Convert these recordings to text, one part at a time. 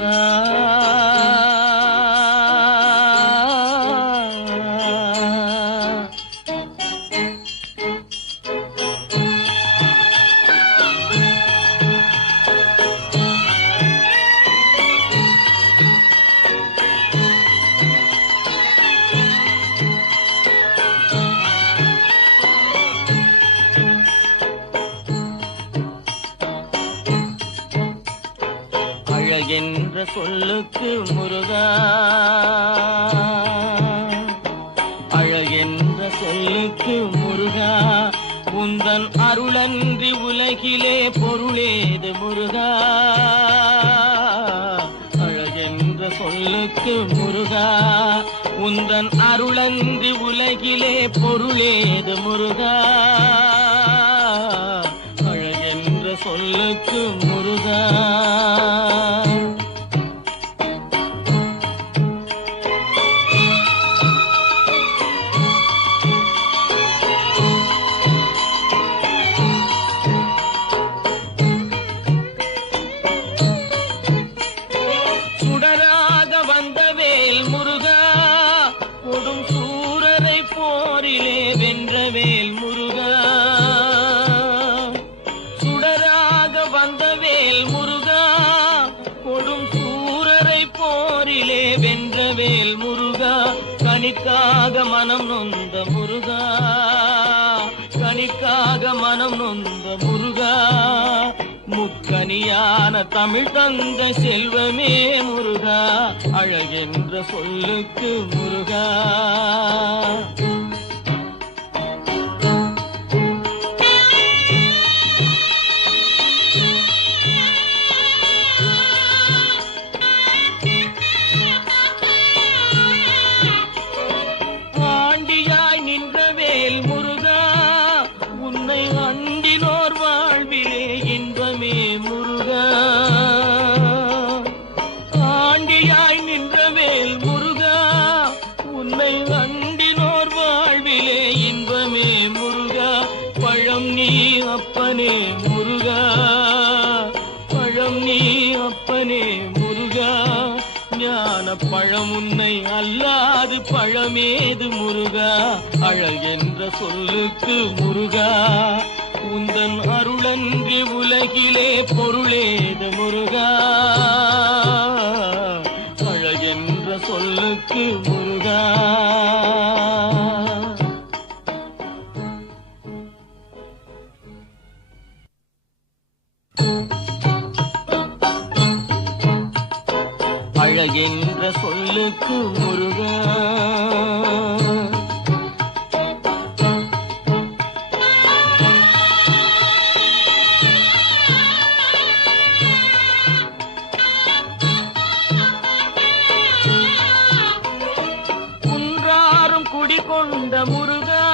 முருகா. அழகென்ற சொல்லுக்கு முருகா, அழகென்ற சொல்லுக்கு முருகா, உந்தன் அருளன்றி உலகிலே பொருளேது முருகா. அழகென்ற சொல்லுக்கு முருகா, உந்தன் அருளன்றி உலகிலே பொருளேது முருகா. அழகென்ற சொல்லுக்கு முருகா. சுடராக வந்தவேல் முருகா, கொடும் சூரரை போரிலே வென்றவேல் முருகா. சுடராக வந்தவேல் முருகா, கொடும் சூரரை போரிலே வென்றவேல் முருகா. கனிக்காக மனம் நொந்த முருகா, கனிக்காக மனம் நொந்த முருகா. முக்கனியான தமிழ் தந்த செல்வமே முருகா. அழகென்ற சொல்லுக்கு முருகா. ஆண்டியாய் நின்றவேல் முருகா, உன்னை அண்டினோர் வாழ்விலே இன்பமே முருகா. ஆண்டியாய் நின்றவேல் முருகா, உன்னை அண்டினோர் வாழ்விலே இன்பமே முருகா. பழம் நீ அப்பனே முருகா, பழம் நீ அப்பனே முருகா. ஞான பழம் உன்னை அல்லாது பழமேது முருகா. அழகென்ற சொல்லுக்கு முருகா, உந்தன் அருளன்றி உலகிலே பொருளேது முருகா. அழகென்ற சொல்லுக்கு முருகா. அழகென்ற சொல்லுக்கு முருகா. குன்றாரும் குடிகொண்ட முருகா,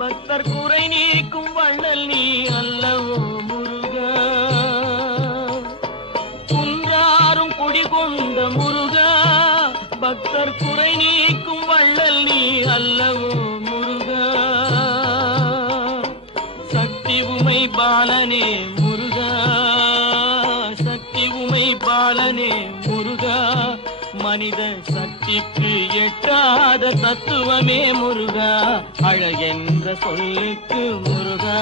பக்தர் குறை நீக்கும் வள்ளல் நீ அல்லவோ முருகா. குன்றாரும் குடிகொண்ட முருகா, பக்தர் குறை நீக்கும் வள்ளல் நீ அல்லவோ முருகா. சக்தி உமை பாலனே முருகா, சக்தி உமை பாலனே முருகா. மனித சக்திக்கு எட்டாத தத்துவமே முருகா. அழகென்ற சொல்லுக்கு முருகா.